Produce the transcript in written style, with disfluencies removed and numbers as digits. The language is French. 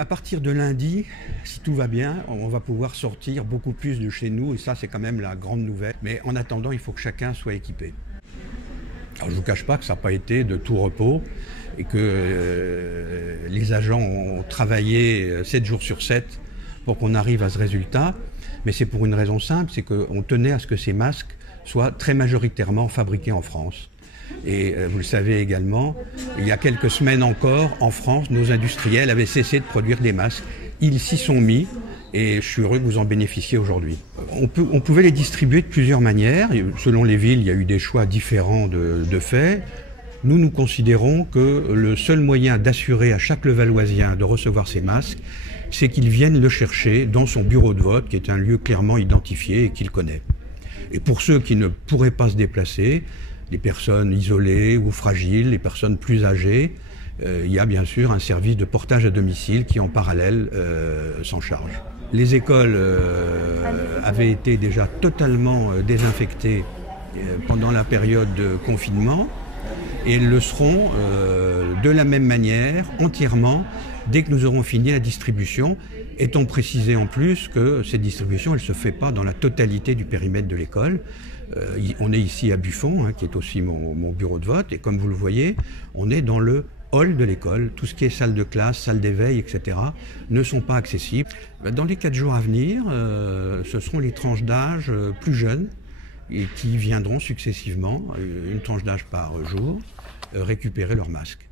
À partir de lundi, si tout va bien, on va pouvoir sortir beaucoup plus de chez nous et ça c'est quand même la grande nouvelle. Mais en attendant, il faut que chacun soit équipé. Alors, je ne vous cache pas que ça n'a pas été de tout repos et que les agents ont travaillé 7 jours sur 7 pour qu'on arrive à ce résultat. Mais c'est pour une raison simple, c'est qu'on tenait à ce que ces masques soient très majoritairement fabriqués en France. Et vous le savez également, il y a quelques semaines encore, en France, nos industriels avaient cessé de produire des masques. Ils s'y sont mis et je suis heureux que vous en bénéficiez aujourd'hui. On pouvait les distribuer de plusieurs manières. Selon les villes, il y a eu des choix différents de fait. Nous considérons que le seul moyen d'assurer à chaque Levalloisien de recevoir ces masques, c'est qu'il vienne le chercher dans son bureau de vote, qui est un lieu clairement identifié et qu'il connaît. Et pour ceux qui ne pourraient pas se déplacer, les personnes isolées ou fragiles, les personnes plus âgées, il y a bien sûr un service de portage à domicile qui en parallèle s'en charge. Les écoles avaient été déjà totalement désinfectées pendant la période de confinement et elles le seront de la même manière, entièrement, dès que nous aurons fini la distribution, étant précisé en plus que cette distribution, elle ne se fait pas dans la totalité du périmètre de l'école. On est ici à Buffon, qui est aussi mon bureau de vote, et comme vous le voyez, on est dans le hall de l'école. Tout ce qui est salle de classe, salle d'éveil, etc. ne sont pas accessibles. Dans les 4 jours à venir, ce seront les tranches d'âge plus jeunes et qui viendront successivement, une tranche d'âge par jour, récupérer leur masque.